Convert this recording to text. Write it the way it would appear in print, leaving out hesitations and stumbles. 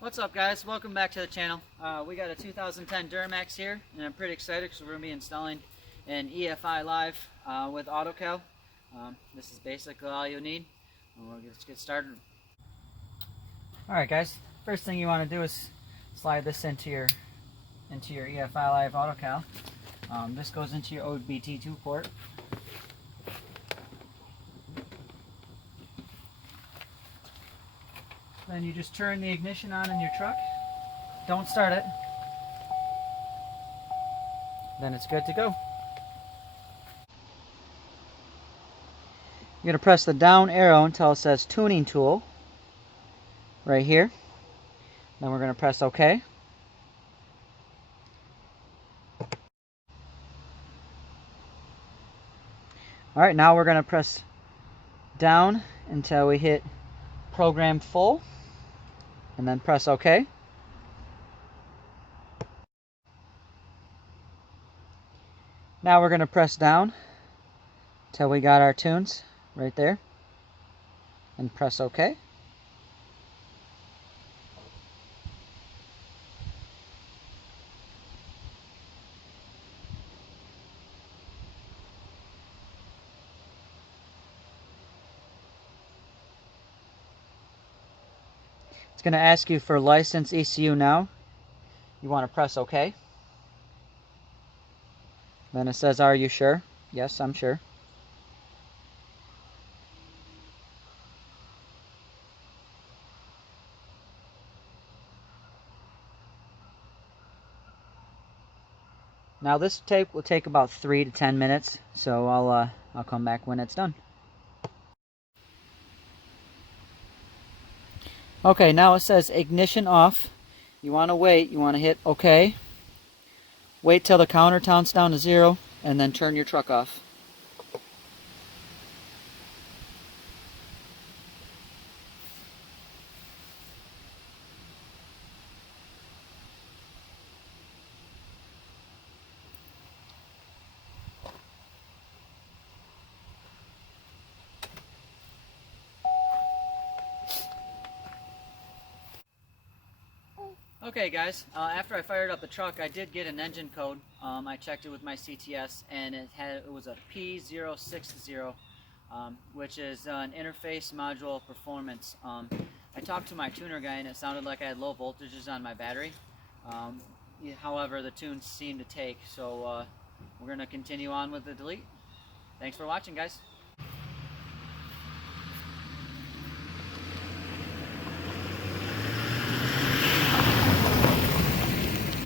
What's up, guys? Welcome back to the channel. We got a 2010 Duramax here, and I'm pretty excited because we're going to be installing an EFI Live with Autocal. This is basically all you need. Let's get started. Alright guys, first thing you want to do is slide this into your EFI Live Autocal. This goes into your OBT2 port. Then you just turn the ignition on in your truck. Don't start it. Then it's good to go. You're going to press the down arrow until it says tuning tool right here. Then we're going to press OK. Alright, now we're going to press down until we hit program full. And then press OK. Now we're going to press down until we got our tunes right there. And press OK. It's going to ask you for license ECU now. You want to press OK. Then it says, are you sure? Yes, I'm sure. Now this tape will take about 3 to 10 minutes, so I'll come back when it's done. Okay, now it says ignition off. You want to wait, you want to hit OK. Wait till the counter counts down to 0 and then turn your truck off. Okay guys, after I fired up the truck, I did get an engine code. I checked it with my CTS, and it was a P060, which is an interface module performance. I talked to my tuner guy, and it sounded like I had low voltages on my battery. However, the tunes seemed to take, so we're going to continue on with the delete. Thanks for watching, guys.